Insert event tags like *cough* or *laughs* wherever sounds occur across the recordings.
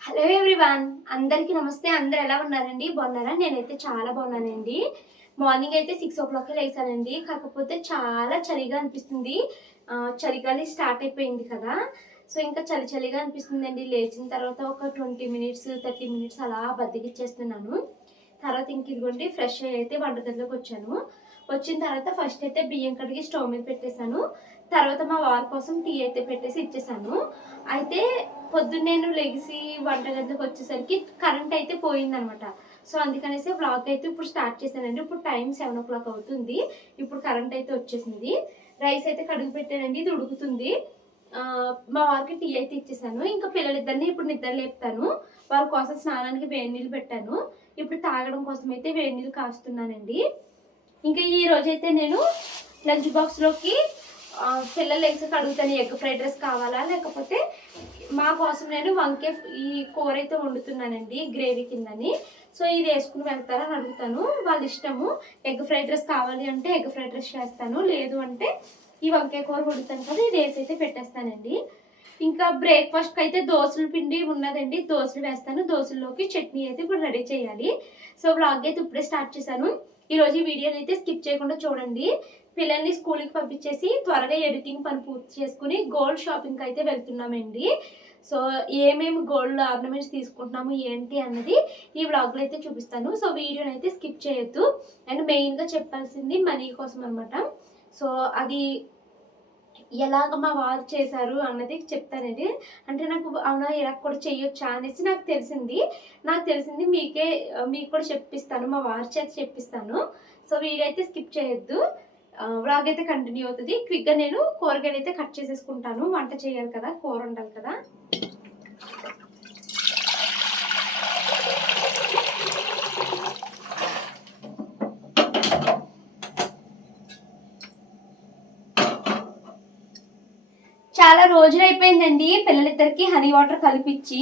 Hello everyone అందరికీ నమస్తే. అందరు ఎలా ఉన్నారండి? బాగున్నారా? నేనైతే చాలా బాగున్నానండి. మార్నింగ్ అయితే సిక్స్ ఓ క్లాక్ లేసానండి కాకపోతే చాలా చలిగా అనిపిస్తుంది. ఆ, చలిగాలి స్టార్ట్ అయిపోయింది కదా. సో ఇంకా చలి చలిగా అనిపిస్తుందండి. లేచిన తర్వాత ఒక ట్వంటీ మినిట్స్ థర్టీ మినిట్స్ అలా బద్దకిచ్చేస్తున్నాను. తర్వాత ఇంక ఇదిగోండి ఫ్రెష్ అయ్యి అయితే వంటగదిలోకి వచ్చాను. వచ్చిన తర్వాత ఫస్ట్ అయితే బియ్యం కడిగి స్టవ్ మీద పెట్టేశాను. తర్వాత మా వారి కోసం టీ అయితే పెట్టేసి ఇచ్చేసాను అయితే పొద్దున్నేను లెగిసి వంటగదిలోకి వచ్చేసరికి కరెంట్ అయితే పోయిందనమాట. సో అందుకనేసి వ్లాగ్ అయితే ఇప్పుడు స్టార్ట్ చేశానండి. ఇప్పుడు టైం సెవెన్ ఓ క్లాక్ అవుతుంది. ఇప్పుడు కరెంట్ అయితే వచ్చేసింది. రైస్ అయితే కడుగు పెట్టానండి. ఇది ఉడుకుతుంది. మా వారికి టీ అయితే ఇచ్చేసాను. ఇంకా పిల్లలిద్దరిని ఇప్పుడు నిద్ర లేపుతాను. వాళ్ళ కోసం స్నానానికి వేడి నీళ్ళు పెట్టాను. ఇప్పుడు తాగడం కోసం అయితే వేడి నీళ్ళు కాస్తున్నానండి. ఇంకా ఈ రోజైతే నేను లంచ్ బాక్స్లోకి పిల్లలు ఎగ్స్ అడుగుతాను ఎగ్ ఫ్రైడ్ రైస్ కావాలా? లేకపోతే మా కోసం నేను వంకే ఈ కూర అయితే వండుతున్నానండి గ్రేవీ కిందని. సో ఇది వేసుకుని వెళ్తారని అడుగుతాను. వాళ్ళ ఇష్టము ఎగ్ ఫ్రైడ్ రైస్ కావాలి అంటే ఎగ్ ఫ్రైడ్ రైస్ చేస్తాను లేదు అంటే ఈ వంకాయ కూర వండుతాను కదా ఇది వేసి అయితే పెట్టేస్తానండి. ఇంకా బ్రేక్ఫాస్ట్కి అయితే దోశల పిండి ఉన్నదండి దోశలు వేస్తాను. దోశల్లోకి చట్నీ అయితే ఇప్పుడు రెడీ చేయాలి. సో బ్లాగ్ అయితే ఇప్పుడే స్టార్ట్ చేశాను. ఈరోజు ఈ వీడియోని అయితే స్కిప్ చేయకుండా చూడండి. పిల్లల్ని స్కూల్కి పంపించేసి త్వరగా ఎడిటింగ్ పని పూర్తి చేసుకుని గోల్డ్ షాపింగ్కి అయితే వెళ్తున్నామండి. సో ఏమేమి గోల్డ్ ఆర్నమెంట్స్ తీసుకుంటున్నాము ఏంటి అన్నది ఈ వ్లాగ్లో అయితే చూపిస్తాను. సో వీడియోని అయితే స్కిప్ చేయొద్దు. అండ్ మెయిన్గా చెప్పాల్సింది మనీ కోసం అనమాట సో అది ఎలాగ మా వారు చేశారు అన్నది చెప్తానండి. అంటే నాకు అవునా ఇలా కూడా చేయొచ్చా అనేసి నాకు తెలిసింది. నాకు తెలిసింది మీకే మీకు కూడా చెప్పిస్తాను మా వారి చేత చెప్పిస్తాను. సో వీడియో అయితే స్కిప్ చేయొద్దు. వ్లాగ్ అయితే కంటిన్యూ అవుతుంది. క్విక్గా నేను కూరగాయలు అయితే కట్ చేసేసుకుంటాను. వంట చేయాలి కదా కూర ఉండాలి కదా. చాలా రోజులు అయిపోయిందండి పిల్లలిద్దరికి హనీ వాటర్ కలిపిచ్చి.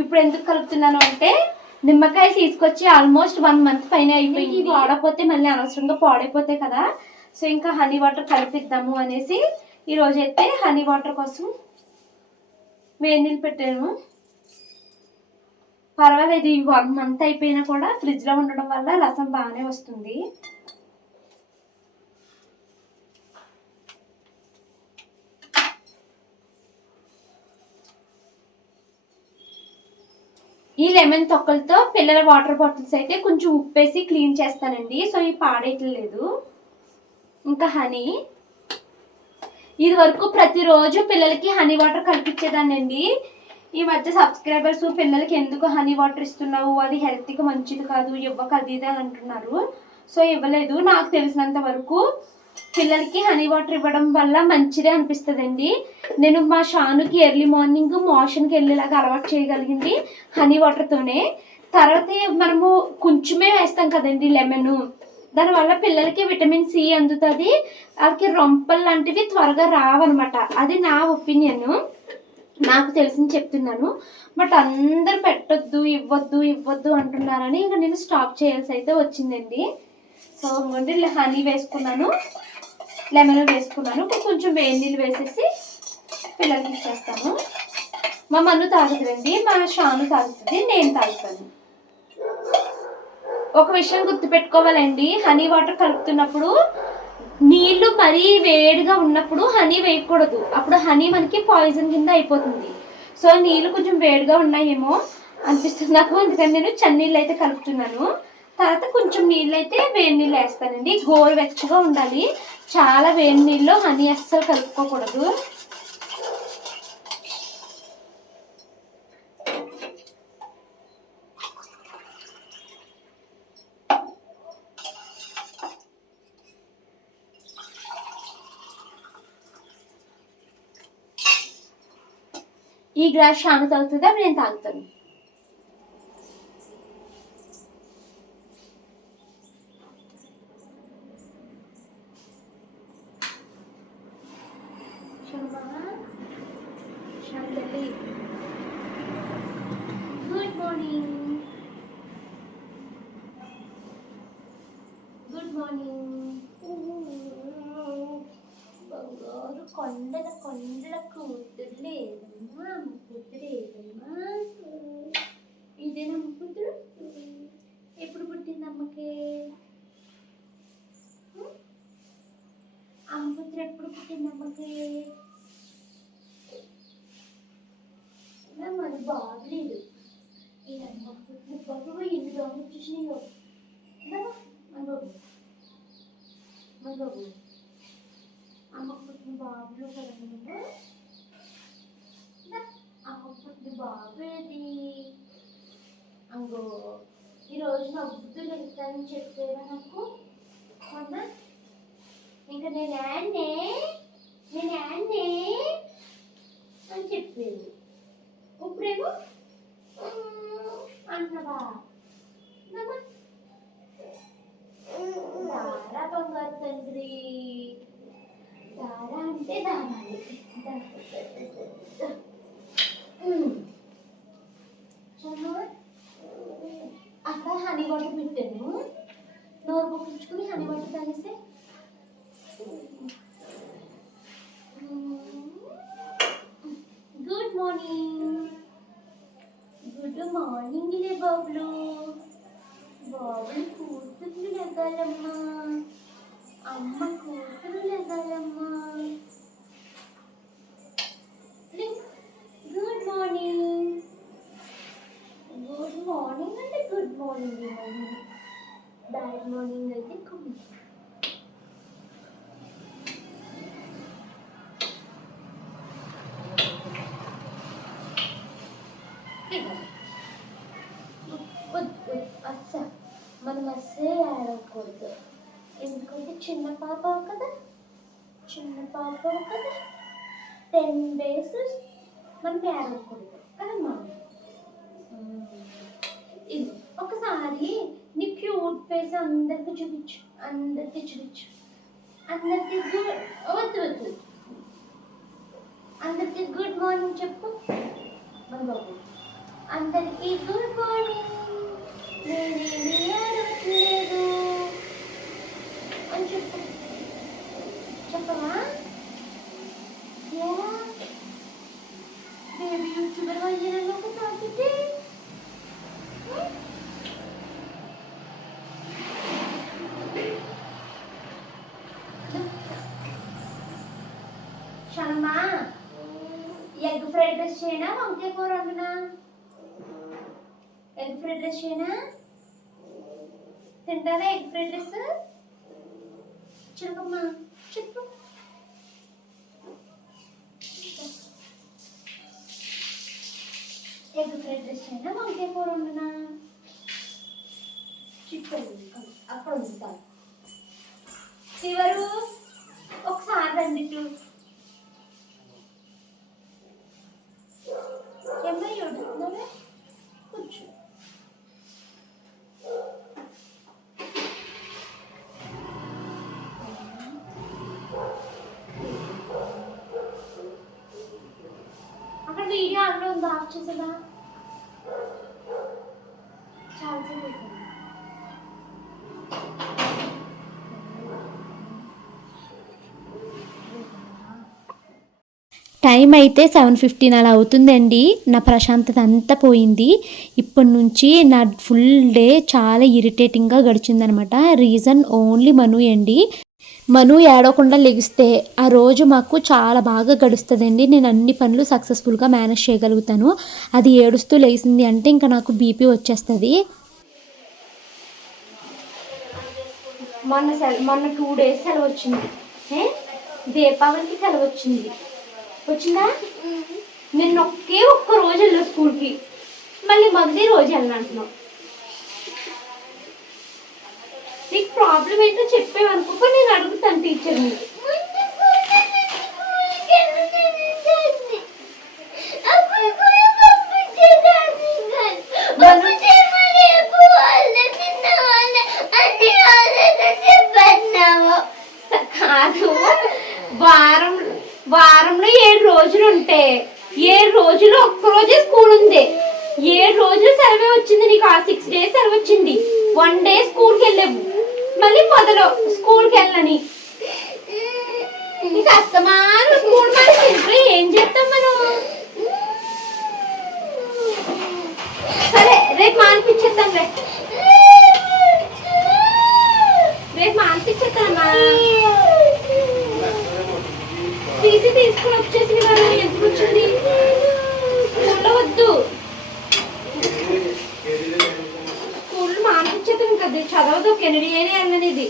ఇప్పుడు ఎందుకు కలుపుతున్నాను అంటే నిమ్మకాయలు తీసుకొచ్చి ఆల్మోస్ట్ వన్ మంత్ పైన అయిపోయింది. వాడకపోతే మళ్ళీ అనవసరంగా పాడైపోతాయి కదా. సో ఇంకా హనీ వాటర్ కలిపిద్దాము అనేసి ఈ అయితే హనీ వాటర్ కోసం వేడి నీళ్ళు పెట్టాను పర్వాలేదు ఈ వన్ మంత్ అయిపోయినా కూడా ఫ్రిడ్జ్లో ఉండడం వల్ల రసం బాగానే వస్తుంది. ఈ లెమన్ తొక్కలతో పిల్లల వాటర్ బాటిల్స్ అయితే కొంచెం ఉప్పేసి క్లీన్ చేస్తానండి. సో ఇవి పాడేయట్లేదు ఇంకా హనీ. ఇది వరకు ప్రతిరోజు పిల్లలకి హనీ వాటర్ కల్పించేదానండి ఈ మధ్య సబ్స్క్రైబర్స్ పిల్లలకి ఎందుకు హనీ వాటర్ ఇస్తున్నావు? అది హెల్త్కి మంచిది కాదు ఇవ్వక అది ఇది అని అంటున్నారు. సో ఇవ్వలేదు. నాకు తెలిసినంత వరకు పిల్లలకి హనీ వాటర్ ఇవ్వడం వల్ల మంచిదే అనిపిస్తుందండి. నేను మా షానుకి ఎర్లీ మార్నింగ్ మోషన్కి వెళ్ళేలాగా అలవాటు చేయగలిగింది హనీ వాటర్తోనే తర్వాత మనము కొంచెమే వేస్తాం కదండి లెమన్. దానివల్ల పిల్లలకి విటమిన్ సి అందుతుంది. వాళ్ళకి రొంపలు లాంటివి త్వరగా రావన్నమాట. అది నా ఒపీనియన్. నాకు తెలిసింది చెప్తున్నాను. బట్ అందరు పెట్టొద్దు ఇవ్వద్దు ఇవ్వద్దు అంటున్నారని ఇంకా నేను స్టాప్ చేయాల్సి అయితే వచ్చిందండి. సో ఇంకోటి హనీ వేసుకున్నాను. లెమన్ వేసుకున్నాను. ఇప్పుడు కొంచెం వేడి నీళ్ళు వేసేసి పిల్లలకి ఇచ్చేస్తాను. మా మన్ను తాగుతుందండి మా షాను తాగుతుంది నేను తాగుతాను. ఒక విషయం గుర్తుపెట్టుకోవాలండి. హనీ వాటర్ కలుపుతున్నప్పుడు నీళ్ళు మరీ వేడిగా ఉన్నప్పుడు హనీ వేయకూడదు. అప్పుడు హనీ మనకి పాయిజన్ కింద అయిపోతుంది. సో నీళ్ళు కొంచెం వేడిగా ఉన్నాయేమో అనిపిస్తుంది నాకు. అందుకని నేను చన్నీళ్ళు అయితే కలుపుతున్నాను. తర్వాత కొంచెం నీళ్ళు అయితే వేడి నీళ్ళు వేస్తానండి. గోరువెచ్చగా ఉండాలి. చాలా వేడి నీళ్ళు హనీ అస్సలు కలుపుకోకూడదు. ఈ గ్లాస్ షాను తాగుతుందా నేను తాగుతాను നമുക്ക് అక్కడ హనీ వాటర్ పెట్టాను. నోరు పుట్టించుకుని హనీ వాటర్ తాగేస్తే గుడ్ మార్నింగ్ గుడ్ మార్నింగ్ లే బాబులు బాబులు కూతుర్లు లెగాలమ్మా అమ్మ కూతురు లెగాలమ్మా గుడ్ మార్నింగ్ గుడ్ మార్నింగ్ అంటే గుడ్ మార్నింగ్ బ్యాడ్ మార్నింగ్ అయితే గుడ్ అచ్చ మనం అస్సే ఆడకూడదు. ఎందుకంటే చిన్న పాప కదా? చిన్న పాప కదా? టెన్ డేస్ మనం ఆడకూడదు కదమ్మా? ఇది ఒకసారి నీ క్యూట్ ఫేస్ అందరికి చూపించు అందరికి చూపించు. అందరికి గుడ్ వద్దు వద్దు. అందరికి గుడ్ మార్నింగ్ చెప్పు. మన బాబు. అందరికీ గుడ్ మార్నింగ్. నేనేమి అడగట్లేదు. అని చెప్పు చెప్పవా? ఎలా బేబీ యూట్యూబర్ అయ్యారని తాకితే షణమా ఎగ్ ఫ్రైడ్ రైస్ చేయనా? వంకాయ కూర వండునా? ఫ్రైడ్ రైస్ చేయనా? తింటారా ఎగ్ ఫ్రైడ్ రైస్ చెప్పమ్మా చెప్పు. ఎగ్ ఫ్రైడ్ రైస్ చేయనా? వంకాయ కూర ఉండనా చికెన్ అక్కడ ఉంటారు చివరు ఒకసారి రండి ఎవరు ఏమ్మా అక్కడ ఆఫ్ చేసేదా చాలాసేపు టైం అయితే సెవెన్ ఫిఫ్టీన్ అలా అవుతుందండి. నా ప్రశాంతత అంతా పోయింది. ఇప్పటి నుంచి నా ఫుల్ డే చాలా ఇరిటేటింగ్గా గడిచిందనమాట. రీజన్ ఓన్లీ మను అండి మను ఏడవకుండా లెగిస్తే ఆ రోజు మాకు చాలా బాగా గడుస్తుందండి. నేను అన్ని పనులు సక్సెస్ఫుల్గా మేనేజ్ చేయగలుగుతాను. అది ఏడుస్తూ లేచింది అంటే ఇంకా నాకు బీపీ వచ్చేస్తుంది. మొన్న సెల మొన్న టూ డేస్ సెలవు వచ్చింది? దీపావళికి సెలవు వచ్చింది. వచ్చిందా? నిన్న ఒకే ఒక్క రోజు వెళ్ళా స్కూల్కి. మళ్ళీ మొదటి రోజు వెళ్ళనంటున్నావు నీకు ప్రాబ్లం ఏంటో చెప్పేవనుకో నేను అడుగుతాను టీచర్ని కాదు. వారం వారంలో ఏడు రోజులు ఉంటే ఏడు రోజులు ఒక్క రోజే స్కూల్ ఉంది. ఏడు రోజులు సెలవే వచ్చింది నీకు. ఆ సిక్స్ డేస్ సెలవు వచ్చింది వన్ డే స్కూల్కి వెళ్ళావు. మళ్ళీ మొదలు స్కూల్కి వెళ్ళని నీకు అస్తమాను స్కూల్ మరి ఏం చేస్తాం మనం? సరే రేపు మానిపించేద్దాం రే రేపు మానిపించేద్దామా? తీసి తీసుకుని వచ్చేసి వాళ్ళు ఎందుకు వచ్చింది స్కూల్లో వద్దు కెనడి అని అన్నది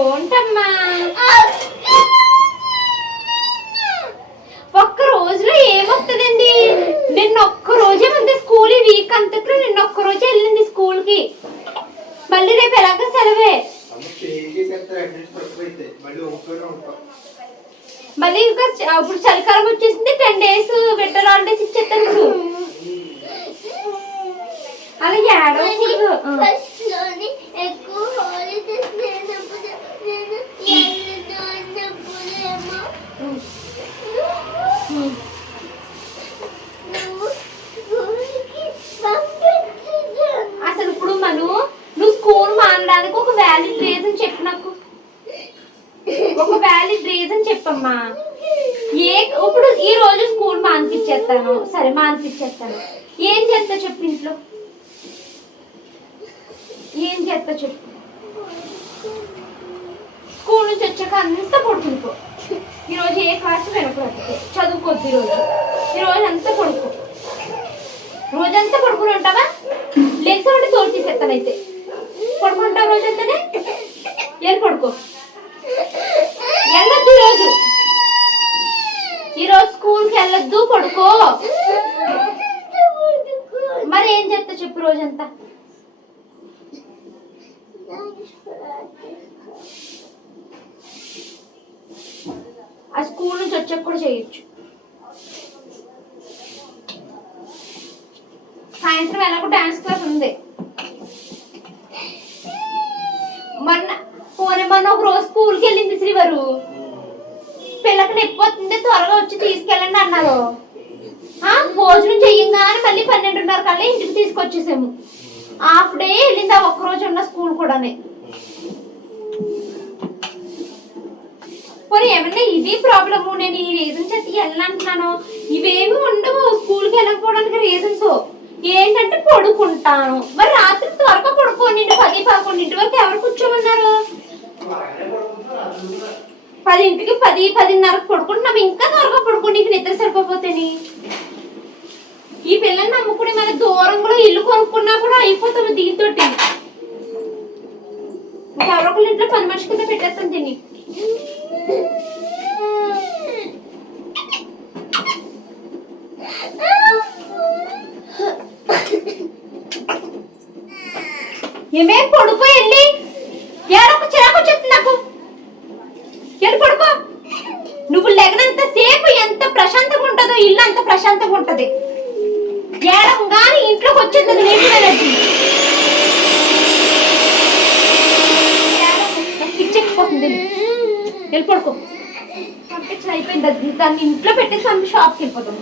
ఏంటమ్మా ఒక్క రోజులో ఏమొస్తుందండి నిన్న ఒక్క రోజే ఉంది స్కూల్ వీక్ అంతట్లో నిన్న ఒక్క రోజే వెళ్ళింది స్కూల్కి మళ్ళీ రేపు ఎలాగ సెలవే? మళ్ళీ ఇంకా ఇప్పుడు చలికాలం వచ్చేసింది టెన్ డేస్ వింటర్ హాలిడేస్ ఇచ్చేస్తారు స్కూల్కి పంపించాను అసలు ఇప్పుడు మను నువ్వు స్కూల్ మానడానికి ఒక వ్యాలిడ్ రీజన్ చెప్పు నాకు. ఒక వ్యాలిడ్ రీజన్ చెప్పమ్మా. ఏ ఇప్పుడు ఈ రోజు స్కూల్ మానిపించేస్తాను. సరే మానిపించేస్తాను ఏం చేస్తా చెప్పు ఇంట్లో ఏం చేస్తా చెప్పు స్కూల్ నుంచి వచ్చాక అంతా పడుకుంటూ ఈరోజు ఏ క్లాస్ వినకూడదు చదువుకోద్దు ఈరోజు ఈరోజు అంతా పడుకో రోజంతా పడుకుని ఉంటావా లెగ్స్ ఒకటి తోడు తీసేస్తాను అయితే పడుకుంటావు రోజంతానే వెళ్ళి పడుకో వెళ్ళొద్దు ఈరోజు ఈరోజు స్కూల్కి వెళ్ళొద్దు పడుకో మరి ఏం చేస్తా చెప్పు రోజంతా? ఆ స్కూల్ నుంచి వచ్చాక కూడా చేయొచ్చు. సాయంత్రం ఎలాగో డాన్స్ క్లాస్ ఉంది. మొన్న పోనీ మొన్న ఒక రోజు స్కూల్కి వెళ్ళింది శ్రీవారు. పిల్లకి నొప్పి వస్తుంది త్వరగా వచ్చి తీసుకెళ్ళండి అన్నారు. భోజనం చెయ్యంగానే మళ్ళీ పన్నెండున్నర కల్లా ఇంటికి తీసుకొచ్చేసాము. హాఫ్ డే వెళ్ళింది ఆ ఒక్కరోజు ఉన్న స్కూల్ కూడానే. పోనీ ఏమన్నా ఇది ప్రాబ్లము? నేను ఈ రీజన్ చేసి వెళ్ళాలంటున్నాను ఇవేమి ఉండవు. స్కూల్కి వెళ్ళకపోవడానికి రీజన్స్ ఏంటంటే పడుకుంటాను. మరి రాత్రి త్వరగా పడుకోండి. పది పదకొండింటి వరకు ఎవరు కూర్చోమన్నారు? పదింటికి పది పదిన్నరకు పడుకుంటున్నాం. ఇంకా త్వరగా పడుకోండి. నీకు నిద్ర సరిపోతేని ఈ పిల్లల్ని నమ్ముకుని మన దూరంలో ఇల్లు కొనుక్కున్నా కూడా అయిపోతాము దీంతో ఎవరొకళ్ళ ఇంట్లో పని మనిషి కింద పెట్టేస్తాం దీన్ని. ఏమే పడుకో వెళ్ళి ఏడొక చిరాకు వచ్చేస్తుంది నాకు. వెళ్ళి పడుకో. నువ్వు లెగనంత సేపు ఎంత ప్రశాంతంగా ఉంటుందో ఇల్లు అంత ప్రశాంతంగా ఉంటది. ఏడం గాని ఇంట్లోకి వచ్చేది నెగిటివ్ ఎనర్జీ పిచ్చెక్కిపోతుంది వెళ్ళి పడుకో. పంపించిన అయిపోయింది అది. దాన్ని ఇంట్లో పెట్టేసి షాప్కి వెళ్ళిపోతాం.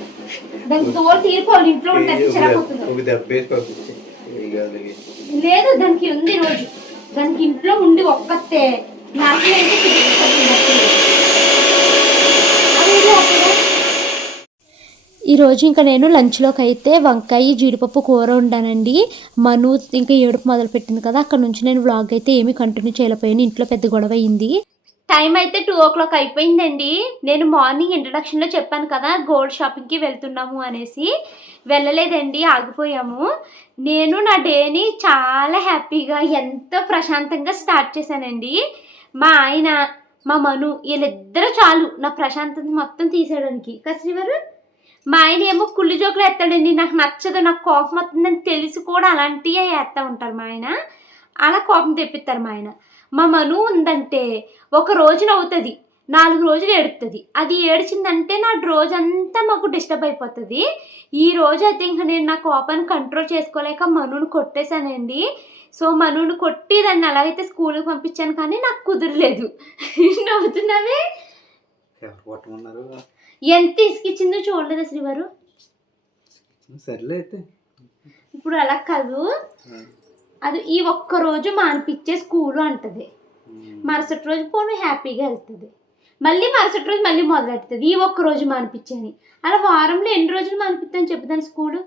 దానికి దూరం తీరిపోవాలి ఇంట్లో ఉంటే. లేదు దానికి ఉంది రోజు. దానికి ఇంట్లో ఉండి ఒక్కతే. నాకు ఏంటి పిచ్చెక్కిపోతుంది అసలు. అది ఏదో అప్పుడు ఈరోజు ఇంకా నేను లంచ్లోకి అయితే వంకాయ జీడిపప్పు కూర వండానండి. మను ఇంకా ఏడుపు మొదలు పెట్టింది కదా అక్కడ నుంచి నేను వ్లాగ్ అయితే ఏమీ కంటిన్యూ చేయలేకపోయాను. ఇంట్లో పెద్ద గొడవ అయింది. టైం అయితే టూ ఓ క్లాక్ అయిపోయిందండి. నేను మార్నింగ్ ఇంట్రడక్షన్లో చెప్పాను కదా గోల్డ్ షాపింగ్కి వెళ్తున్నాము అనేసి. వెళ్ళలేదండి ఆగిపోయాము. నేను నా డేని చాలా హ్యాపీగా ఎంతో ప్రశాంతంగా స్టార్ట్ చేశానండి. మా ఆయన మా మను వీళ్ళిద్దరూ చాలు నా ప్రశాంతత మొత్తం తీసేయడానికి. కసివారు మా ఆయన ఏమో కుళ్ళు జోకులు ఎత్తాడండి నాకు నచ్చదు నాకు కోపం వస్తుందని తెలిసి కూడా అలాంటివే వేస్తూ ఉంటారు మా ఆయన. అలా కోపం తెప్పిస్తారు మా ఆయన. మా మను ఉందంటే ఒక రోజున అవుతుంది నాలుగు రోజులు ఏడుతుంది. అది ఏడిచిందంటే నా రోజంతా మాకు డిస్టర్బ్ అయిపోతుంది. ఈ రోజు అయితే ఇంకా నేను నా కోపాన్ని కంట్రోల్ చేసుకోలేక మనుని కొట్టేశానండి. సో మనుని కొట్టి దాన్ని అలాగైతే స్కూల్కి పంపించాను కానీ నాకు కుదరలేదు. *laughs* నవ్వుతున్నావే? ఎవరు ఎంత ఇసుకిచ్చిందో చూడలేదు శ్రీవారు? సర్లే అయితే. ఇప్పుడు అలా కాదు. అది ఈ ఒక్క రోజు మానిపించే స్కూలు అంటది. మరుసటి రోజు పోను హ్యాపీగా వెళ్తుంది. మళ్ళీ మరుసటి రోజు మళ్ళీ మొదలెడుతుంది. ఈ ఒక్క రోజు మానిపించని అలా వారంలో ఎన్ని రోజులు మానిపిస్తాను చెప్పుదాని స్కూలు?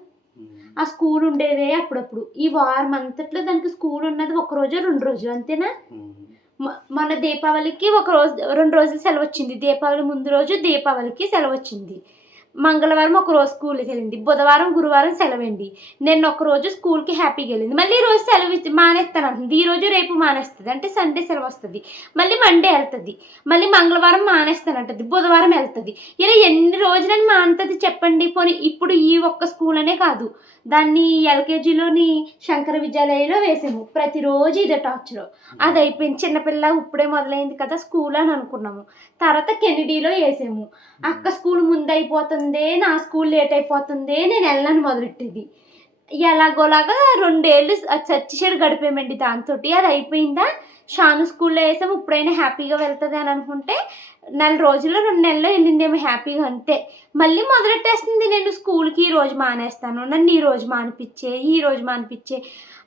ఆ స్కూల్ ఉండేవే అప్పుడప్పుడు. ఈ వారం అంతట్లో దానికి స్కూల్ ఉన్నది ఒక రోజు రెండు రోజులు అంతేనా? మన దీపావళికి ఒక రోజు రెండు రోజులు సెలవు వచ్చింది దీపావళి ముందు రోజు దీపావళికి సెలవు వచ్చింది మంగళవారం ఒక రోజు స్కూల్కి వెళ్ళింది. బుధవారం గురువారం సెలవండి. నేను ఒక రోజు స్కూల్కి హ్యాపీగా వెళ్ళింది. మళ్ళీ ఈ రోజు సెలవు మానేస్తాను అంటుంది. ఈ రోజు రేపు మానేస్తుంది. అంటే సండే సెలవు వస్తుంది. మళ్ళీ మండే వెళ్తుంది. మళ్ళీ మంగళవారం మానేస్తాను అంటుంది. బుధవారం వెళ్తుంది. ఇలా ఎన్ని రోజులని మానుతుంది చెప్పండి. పోనీ ఇప్పుడు ఈ ఒక్క స్కూల్ అనే కాదు. దాన్ని ఎల్కేజీలోని శంకర విద్యాలయంలో వేసాము. ప్రతిరోజు ఇదే టార్చర్ అది అయిపోయింది. చిన్నపిల్ల ఇప్పుడే మొదలైంది కదా స్కూల్ అని అనుకున్నాము. తర్వాత కెనడీలో వేసాము. అక్క స్కూల్ ముందు అయిపోతుంది నా స్కూల్ లేట్ అయిపోతుంది నేను వెళ్ళను మొదలెట్టేది. ఎలాగోలాగా రెండేళ్ళు చచ్చిచెడు గడిపామండి దాంతో అది అయిపోయిందా? షాను స్కూల్లో వేసాం ఇప్పుడైనా హ్యాపీగా వెళ్తుంది అని అనుకుంటే నెల రోజుల్లో రెండు నెలలు వెళ్ళిందేమో హ్యాపీగా అంతే. మళ్ళీ మొదలెట్టేస్తుంది నేను స్కూల్కి ఈ రోజు మానేస్తాను. నన్ను ఈ రోజు మానిపించే ఈ రోజు మానిపించే.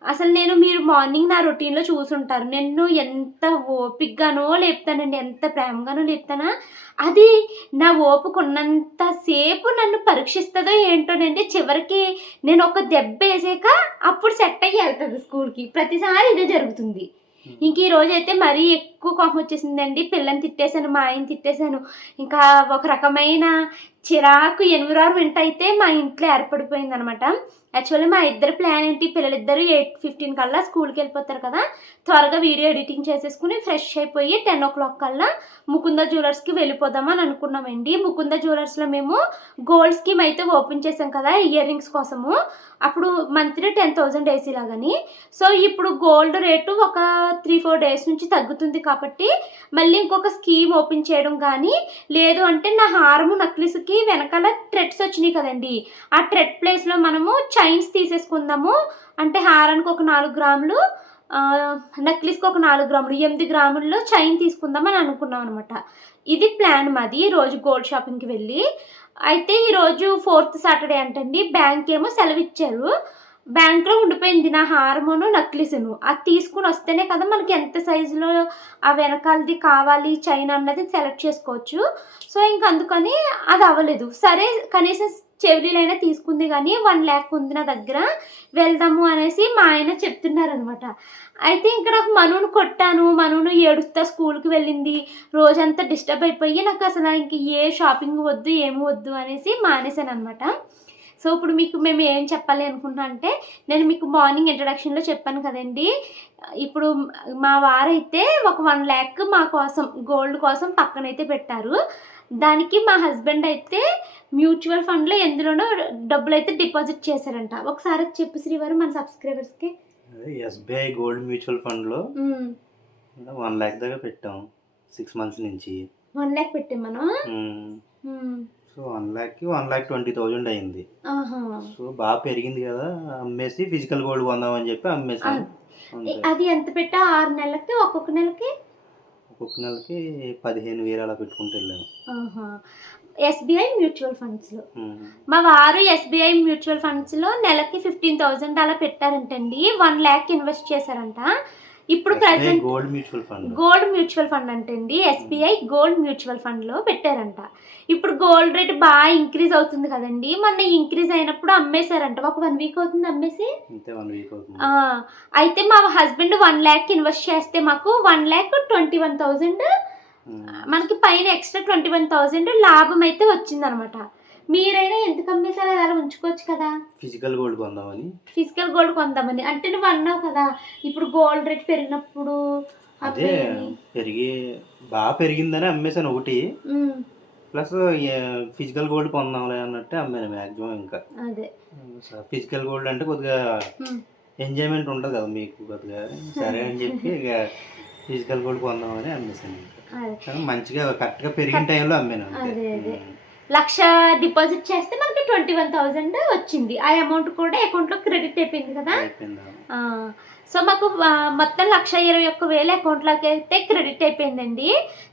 అసలు నేను మీరు మార్నింగ్ నా రొటీన్లో చూసుంటారు. నేను ఎంత ఓపిక్గానో లేపుతానండి ఎంత ప్రేమగానో లేపుతానా? అది నా ఓపుకున్నంత సేపు నన్ను పరీక్షిస్తుందో ఏంటోనండి చివరికి నేను ఒక దెబ్బ వేసాక అప్పుడు సెట్ అయ్యి వెళ్తుంది స్కూల్కి. ప్రతిసారి ఇదే జరుగుతుంది. Hmm. ఇంక ఈ రోజు అయితే మరీ ఎక్కువ కోపం వచ్చేసిందండి. పిల్లని తిట్టేశాను మా ఆయన తిట్టేశాను. ఇంకా ఒక రకమైన చిరాకు ఎన్విరాన్మెంట్ అయితే మా ఇంట్లో ఏర్పడిపోయింది అనమాట యాక్చువల్లీ మా ఇద్దరు ప్లాన్ ఏంటి? పిల్లలిద్దరు ఎయిట్ ఫిఫ్టీన్ కల్లా స్కూల్కి వెళ్ళిపోతారు కదా. త్వరగా వీడియో ఎడిటింగ్ చేసేసుకుని ఫ్రెష్ అయిపోయి టెన్ ఓ క్లాక్ కల్లా ముకుంద జ్యువెలర్స్కి వెళ్ళిపోదామని అనుకున్నామండి. ముకుంద జ్యువెలర్స్లో మేము గోల్డ్ స్కీమ్ అయితే ఓపెన్ చేసాం కదా ఇయర్ రింగ్స్ కోసము. అప్పుడు మంత్లీ టెన్ థౌజండ్ వేసి లాగని సో ఇప్పుడు గోల్డ్ రేటు ఒక త్రీ ఫోర్ డేస్ నుంచి తగ్గుతుంది కాబట్టి మళ్ళీ ఇంకొక స్కీమ్ ఓపెన్ చేయడం కానీ లేదు అంటే నా హారము నక్లిస్కి వెనకాల ట్రెడ్స్ వచ్చినాయి కదండి. ఆ ట్రెడ్ ప్లేస్లో మనము చైన్స్ తీసేసుకుందాము. అంటే హారానికి ఒక నాలుగు గ్రాములు నక్లిస్కి ఒక నాలుగు గ్రాములు ఎనిమిది గ్రాముల్లో చైన్ తీసుకుందామని అనుకున్నాం అనమాట ఇది ప్లాన్ మాది. రోజు గోల్డ్ షాపింగ్కి వెళ్ళి అయితే ఈరోజు ఫోర్త్ సాటర్డే అంటండి. బ్యాంక్ ఏమో సెలవు ఇచ్చారు బ్యాంక్లో ఉండిపోయింది నా హార్మోను నక్లిసును. అది తీసుకుని వస్తేనే కదా మనకి ఎంత సైజులో ఆ వెనకాలది కావాలి చైన్ అన్నది సెలెక్ట్ చేసుకోవచ్చు. సో ఇంక అందుకని అది అవ్వలేదు. సరే కనీసం చెవిలీలైనా తీసుకుంది కానీ వన్ ల్యాక్ ఉంది నా దగ్గర. వెళ్దాము అనేసి మా ఆయన చెప్తున్నారనమాట. అయితే ఇంకా నాకు మనును కొట్టాను. మనును ఏడుస్తా స్కూల్కి వెళ్ళింది. రోజంతా డిస్టర్బ్ అయిపోయి నాకు అసలు ఇంక ఏ షాపింగ్ వద్దు ఏమి వద్దు అనేసి మానేశాను అనమాట సో ఇప్పుడు మీకు మేము ఏం చెప్పాలి అనుకుంటున్నా అంటే నేను మీకు మార్నింగ్ ఇంట్రడక్షన్లో చెప్పాను కదండి. ఇప్పుడు మా వారైతే ఒక వన్ ల్యాక్ మా కోసం గోల్డ్ కోసం పక్కనైతే పెట్టారు. దానికి మా హస్బెండ్ అయితే మ్యూచువల్ ఫండ్లో ఎందులోనో డబ్బులు అయితే డిపాజిట్ చేశారంట. ఒకసారి చెప్పు శ్రీవారు మన సబ్స్క్రైబర్స్కి. ఎస్బీఐ గోల్డ్ మ్యూచువల్ ఫండ్లో వన్ ల్యాక్ దాకా పెట్టాం సిక్స్ మంత్స్ నుంచి. వన్ ల్యాక్ పెట్టాం మనం. సో వన్ ల్యాక్కి వన్ ల్యాక్ ట్వంటీ థౌజండ్ అయింది. సో బాగా పెరిగింది కదా అమ్మేసి ఫిజికల్ గోల్డ్ కొందామని చెప్పి అమ్మేసాను అంతే. అది ఎంత పెట్టా? ఆరు నెలలకి ఒక్కొక్క నెలకి? ఒక్కొక్క నెలకి పదిహేను వేలు అలా పెట్టుకుంటూ వెళ్ళాను ఎస్బీఐ మ్యూచువల్ ఫండ్స్లో. మా వారు ఎస్బీఐ మ్యూచువల్ ఫండ్స్లో నెలకి ఫిఫ్టీన్ థౌజండ్ అలా పెట్టారంటండి. వన్ ల్యాక్ ఇన్వెస్ట్ చేశారంట. ఇప్పుడు present gold mutual fund gold mutual fund అంటండి. ఎస్బీఐ గోల్డ్ మ్యూచువల్ ఫండ్లో పెట్టారంట. ఇప్పుడు గోల్డ్ రేట్ బాగా ఇంక్రీజ్ అవుతుంది కదండి. మొన్న ఇంక్రీజ్ అయినప్పుడు అమ్మేశారంట. ఒక వన్ వీక్ అవుతుంది అమ్మేసి. అయితే మా హస్బెండ్ వన్ ల్యాక్ ఇన్వెస్ట్ చేస్తే మాకు one lakh twenty one thousand. మనకి పైన ఎక్స్ట్రా ట్వంటీ వన్ థౌజండ్ లాభం అయితే వచ్చిందనమాట. మీరైనా ఎందుకు అమ్మేసారో అలా ఉంచుకోవచ్చు కదా. ఫిజికల్ గోల్డ్ కొందామని. ఫిజికల్ గోల్డ్ కొందామని. అంటే నువ్వు అన్నావు కదా ఇప్పుడు గోల్డ్ రేట్ పెరిగినప్పుడు అదే. పెరిగి బాగా పెరిగిందని అమ్మేసాను ఒకటి. ప్లస్ ఫిజికల్ గోల్డ్ కొందాంలే అన్నట్టే అమ్మాను మ్యాక్సిమం ఇంకా. అదే. ఫిజికల్ గోల్డ్ అంటే కొద్దిగా ఎంజాయ్మెంట్ ఉంటుంది కదా మీకు కొద్దిగా. సరే అని చెప్పి ఇక ఫిజికల్ గోల్డ్ కొందామని అమ్మేసాను మంచిగా కరెక్ట్గా పెరిగిన టైంలో అమ్మాను అదే. లక్ష డిపాజిట్ చేస్తే మనకి ట్వంటీ వన్ థౌజండ్ వచ్చింది. ఆ అమౌంట్ కూడా అకౌంట్లో క్రెడిట్ అయిపోయింది కదా? సో మాకు మొత్తం లక్ష ఇరవై ఒక్క వేలు అకౌంట్లోకి అయితే క్రెడిట్ అయిపోయిందండి.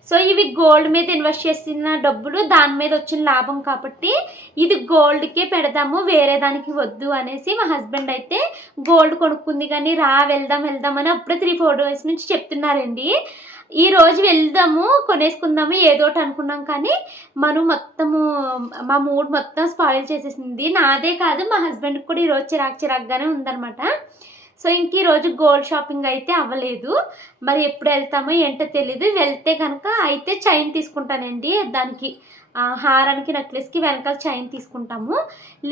సో ఇవి గోల్డ్ మీద ఇన్వెస్ట్ చేసిన డబ్బులు దాని మీద వచ్చిన లాభం కాబట్టి ఇది గోల్డ్కే పెడదాము వేరే దానికి వద్దు అనేసి మా హస్బెండ్ అయితే గోల్డ్ కొనుక్కుంది కానీ రా వెళ్దాం వెళ్దాం అని అప్పుడే త్రీ ఫోర్ డేస్ నుంచి చెప్తున్నారండి. ఈ రోజు వెళ్దాము కొనేసుకుందాము ఏదో ఒకటి అనుకున్నాం కానీ మనం మొత్తము మా మూడ్ మొత్తం స్పాయిల్ చేసేసింది. నాదే కాదు మా హస్బెండ్కి కూడా ఈరోజు చిరాకు చిరాకుగానే ఉందన్నమాట. సో ఇంక ఈ రోజు గోల్డ్ షాపింగ్ అయితే అవ్వలేదు. మరి ఎప్పుడు వెళ్తామో ఏంటో తెలీదు. వెళ్తే కనుక అయితే చైన్ తీసుకుంటానండి. దానికి హారానికి నెక్లెస్కి వెనకాల చైన్ తీసుకుంటాము.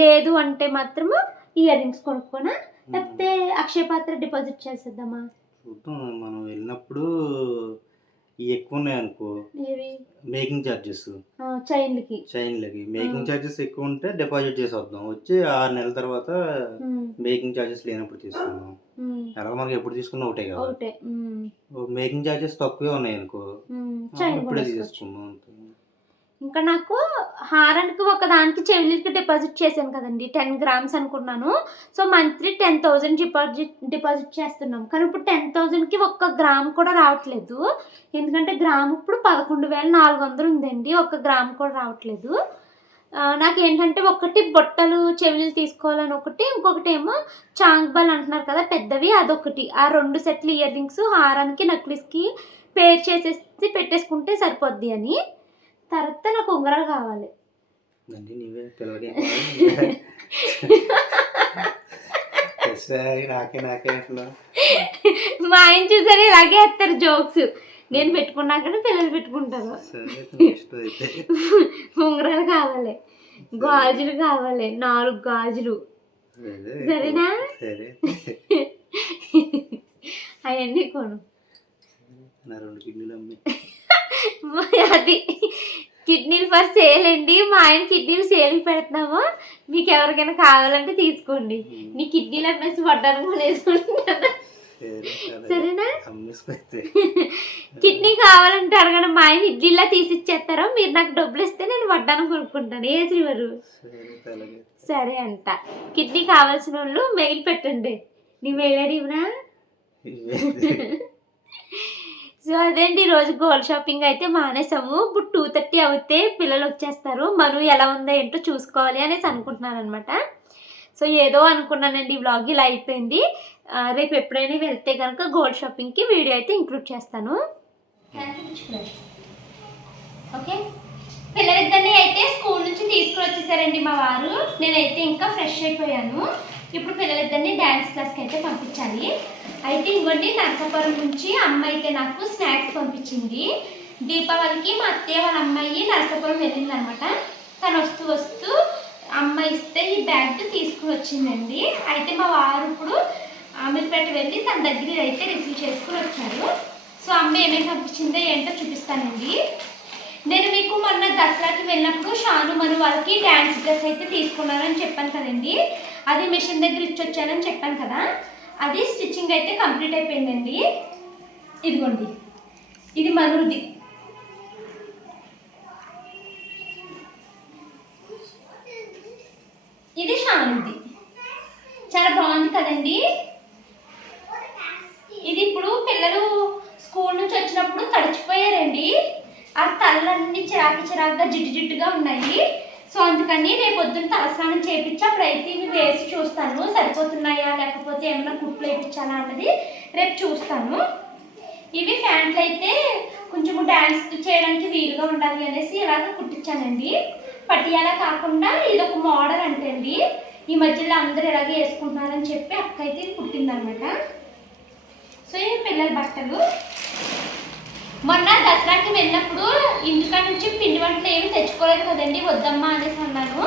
లేదు అంటే మాత్రము ఇయర్ రింగ్స్ కొనుక్కోనా? లేకపోతే అక్షయ పాత్ర డిపాజిట్ చేసేద్దామా? చూద్దాం మనం వెళ్ళినప్పుడు ఎక్కువ ఉన్నాయి అనుకో. ఏవి? మేకింగ్ ఛార్జెస్ ఆ, చైన్లకి. చైన్లకి. మేకింగ్ ఛార్జెస్ ఎక్కువ ఉంటే డిపాజిట్ చేసి వద్దాం వచ్చి ఆరు నెలల తర్వాత మేకింగ్ ఛార్జెస్ లేనప్పుడు తీసుకుందాం. ఎలా మనకి ఎప్పుడు తీసుకున్నా ఒకటే కదా. మేకింగ్ ఛార్జెస్ తక్కువే ఉన్నాయి అనుకో. చైన్ ఇప్పుడే తీసుకుందాం ఇంకా నాకు హారానికి ఒక దానికి చెవిలికి డిపాజిట్ చేశాను కదండి. టెన్ గ్రామ్స్ అనుకున్నాను. So monthly ten thousand deposit deposit చేస్తున్నాం. కానీ ఇప్పుడు టెన్ థౌజండ్కి ఒక్క గ్రామ్ కూడా రావట్లేదు. ఎందుకంటే గ్రామ్ ఇప్పుడు పదకొండు వేల నాలుగు వందలు ఉందండి. ఒక్క గ్రామ్ కూడా రావట్లేదు. నాకు ఏంటంటే ఒకటి బొట్టలు చెవిలు తీసుకోవాలని ఒకటి ఇంకొకటి ఏమో చాంగ్బాల్ అంటున్నారు కదా పెద్దవి అదొకటి. ఆ రెండు సెట్లు ఇయర్ రింగ్స్ హారానికి నెక్లెస్కి పేర్ చేసేసి పెట్టేసుకుంటే సరిపోద్ది అని. తర్వాత నాకు ఉంగరాలు కావాలి. *laughs* మా ఆయన చూసారు ఇలాగే వేస్తారు జోక్స్ నేను పెట్టుకున్నాకనే పిల్లలు పెట్టుకుంటారు. ఉంగరాలు కావాలి గాజులు కావాలి నాలుగు గాజులు. సరే. సరేనా? సరే. *laughs* అవన్నీ కొను. నా రెండు కిడ్నీలు అది. కిడ్నీలు ఫస్ట్ సేల్ అండి. మా ఆయన కిడ్నీలు సేల్ పెడుతున్నాము. మీకు ఎవరికైనా కావాలంటే తీసుకోండి. నీ కిడ్నీలు అమ్మేసి పడ్డాను కొనేసుకుంటాను సరేనా? కిడ్నీ కావాలంటే అడగండి. మా ఆయన ఇడ్లీలా తీసి ఇచ్చేస్తారో మీరు నాకు డబ్బులు ఇస్తే నేను వడ్డాను కొనుక్కుంటాను. ఏ శ్రీవారు సరే అంట. కిడ్నీ కావాల్సిన వాళ్ళు మెయిల్ పెట్టండి. నీ మెయిల్ ఇవ్వనా? సో అదేంటి రోజు గోల్డ్ షాపింగ్ అయితే మానేసాము. ఇప్పుడు టూ థర్టీ అవుతే పిల్లలు వచ్చేస్తారు. మను ఎలా ఉందో ఏంటో చూసుకోవాలి అనేసి అనుకుంటున్నాను అనమాట సో ఏదో అనుకున్నానండి ఈ వ్లాగ్ ఇలా అయిపోయింది. రేపు ఎప్పుడైనా వెళ్తే కనుక గోల్డ్ షాపింగ్కి వీడియో అయితే ఇంక్లూడ్ చేస్తాను. ఓకే పిల్లలిద్దరిని అయితే స్కూల్ నుంచి తీసుకుని వచ్చేసారండి మా వారు. నేనైతే ఇంకా ఫ్రెష్ అయిపోయాను. ఇప్పుడు పిల్లలిద్దరిని డ్యాన్స్ క్లాస్కి అయితే పంపించాలి. అయితే ఇంకోటి నర్సాపురం నుంచి అమ్మ అయితే నాకు స్నాక్స్ పంపించింది. దీపావళికి మా అత్తయ్య వాళ్ళ అమ్మాయి నర్సాపురం వెళ్ళింది అనమాట తను వస్తూ వస్తూ అమ్మ ఇస్తే ఈ బ్యాగ్ తీసుకుని వచ్చిందండి. అయితే మా వారు ఇప్పుడు అమీర్పేట వెళ్ళి తన దగ్గర అయితే రిసీవ్ చేసుకుని వచ్చారు. సో అమ్మ ఏమేమి పంపించిందో ఏంటో చూపిస్తానండి. నేను మీకు మొన్న దసరాకి వెళ్ళినప్పుడు షాను మను వాళ్ళకి డ్యాన్స్ డ్రెస్ అయితే తీసుకున్నానని చెప్పాను కదండి. అది మిషన్ దగ్గర ఇచ్చి వచ్చానని చెప్పాను కదా. అది స్టిచ్చింగ్ అయితే కంప్లీట్ అయిపోయిందండి. ఇదిగోండి. ఇది మనుది ఇది శాంతి చాలా బాగుంది కదండి. ఇది ఇప్పుడు పిల్లలు స్కూల్ నుంచి వచ్చినప్పుడు తడిచిపోయారండి. ఆ తలలన్నీ చిరాకు చిరాకుగా జిడ్డు జిడ్డుగా ఉన్నాయి. సో అందుకని రేపు పొద్దున్న తలస్నానం చేయించి అయితే ఇవి వేసి చూస్తాను. సరిపోతున్నాయా లేకపోతే ఏమైనా కుట్లు వేయించాలా అన్నది రేపు చూస్తాను. ఇవి ప్యాంట్లు అయితే కొంచెం డ్యాన్స్ చేయడానికి వీలుగా ఉండాలి అనేసి ఇలాగ కుట్టించానండి. పటియాలా కాకుండా ఇది ఒక మోడల్ అంటండి. ఈ మధ్యలో అందరూ ఇలాగే వేసుకుంటున్నారని చెప్పి అక్క అయితే ఇది కుట్టిందనమాట సో ఇవి పిల్లల బట్టలు. మొన్న దసరాకి వెళ్ళినప్పుడు ఇంటికాడ నుంచి పిండి వంటలు ఏమి తెచ్చుకోలేదు కదండి వద్దమ్మా అనేసి అన్నాను.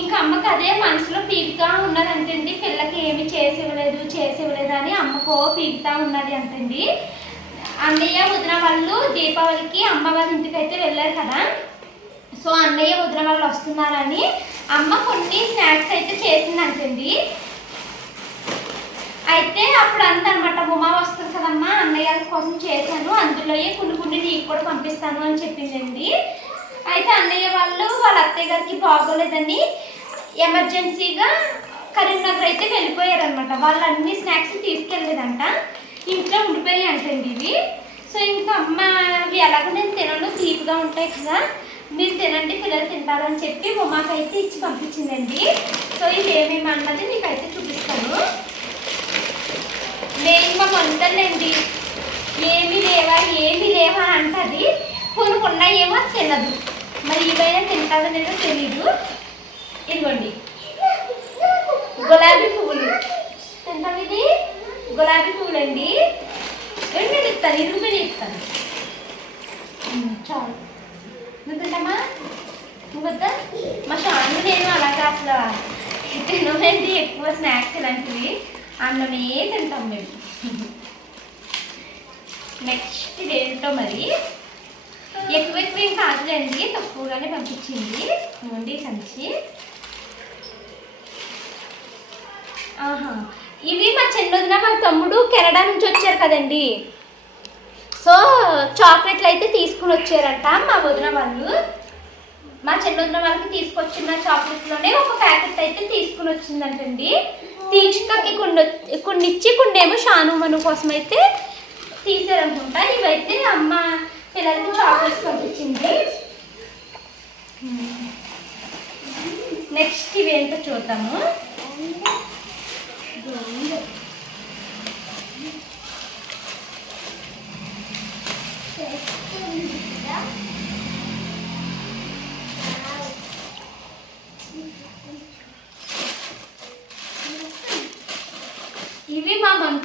ఇంకా అమ్మకి అదే మనసులో పీకుతా ఉన్నదంటండి పిల్లకి ఏమి చేసి ఇవ్వలేదు చేసి ఇవ్వలేదు అని అమ్మకో పీకుతా ఉన్నది అంటండి. అన్నయ్య వదిన వాళ్ళు దీపావళికి అమ్మ వాళ్ళ ఇంటికి అయితే వెళ్ళారు కదా. సో అన్నయ్య వదిన వాళ్ళు వస్తున్నారని అమ్మ కొన్ని స్నాక్స్ అయితే చేసిందంటండి. అయితే అప్పుడు అంత అనమాట ఉమా వస్తుంది కదమ్మా అన్నయ్య కోసం చేశాను అందులో కొన్ని కొన్ని నీకు కూడా పంపిస్తాను అని చెప్పిందండి. అయితే అన్నయ్య వాళ్ళు వాళ్ళ అత్తయ్య గారికి బాగోలేదని ఎమర్జెన్సీగా కరీంనగర్ అయితే వెళ్ళిపోయారనమాట వాళ్ళు అన్ని స్నాక్స్ తీసుకెళ్ళలేదంట. ఇంట్లో ఉండిపోయాయి అంటండి ఇవి. సో ఇంకా అమ్మ అవి ఎలాగో నేను తినను తీపిగా ఉంటాయి కదా మీరు తినండి పిల్లలు తింటారని చెప్పి ఉమాకైతే ఇచ్చి పంపించిందండి. సో ఇవి ఏమేమి అన్నది మీకైతే చూపిస్తాను. నేను మా వంటలండి ఏమి లేవా ఏమి లేవా అంటది. కొన్ని ఉన్నాయేమో తినదు. మరి ఇవైనా తింటాదో లేదో తెలీదు. ఇదిగోండి. గులాబీ పువ్వులు. తింటాం ఇది. గులాబీ పువ్వులు అండి రెండు ఇస్తాను ఇరుగు మీద ఇస్తాను చాలు. నువ్వు తింటామా నువ్వు వద్దా? మా షాను నేను అలాగా అసలు తినమండి ఎక్కువ స్నాక్స్ ఇలాంటివి. అన్నమే తింటాం మేము. నెక్స్ట్ ఇదేంటో మరి? ఎక్కువ ఎక్కువ ఏం కాదులేండి తక్కువగానే పంపించింది. నుండి సంచి. ఆహా. ఇవి మా చిన్నదిన మా తమ్ముడు కెనడా నుంచి వచ్చారు కదండి. సో చాక్లెట్లు అయితే తీసుకుని వచ్చారంట మా వదిన వాళ్ళు. మా చిన్నదిన వాళ్ళకి తీసుకొచ్చిన చాక్లెట్లోనే ఒక ప్యాకెట్ అయితే తీసుకుని వచ్చిందంటండి. దీక్షకి కొన్ని కొన్ని ఇచ్చి కొన్ని ఏమో షాను మను కోసం అయితే తీసారనుకుంటా ఇవైతే అమ్మ పిల్లలకి చాక్లెట్స్ పంపించింది. Hmm. నెక్స్ట్ ఇవేంటో చూద్దాము.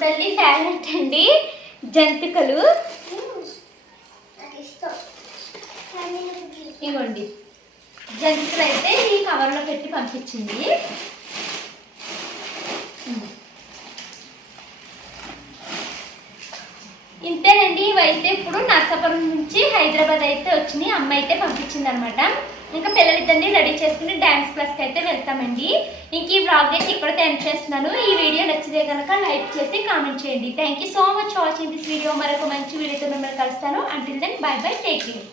తల్లి ఫేవరెట్ అండి జంతికలు. ఇవ్వండి. జంతికలు అయితే ఈ కవర్లో పెట్టి పంపించింది. ఇంతేనండి ఇవైతే ఇప్పుడు నర్సాపురం నుంచి హైదరాబాద్ అయితే వచ్చినాయి. అమ్మ అయితే పంపించింది అనమాట ఇంకా పిల్లలిద్దరిని రెడీ చేసుకుని డ్యాన్స్ క్లాస్కి అయితే వెళ్తామండి. ఇంక ఈ బ్లాగ్ అయితే ఇక్కడితో ఎండ్ చేస్తున్నాను. ఈ వీడియో నచ్చితే కనుక లైక్ చేసి కామెంట్ చేయండి. Thank you so much watching this video మరొక మంచి వీడియోతో మిమ్మల్ని కలుస్తాను. Until then bye bye take care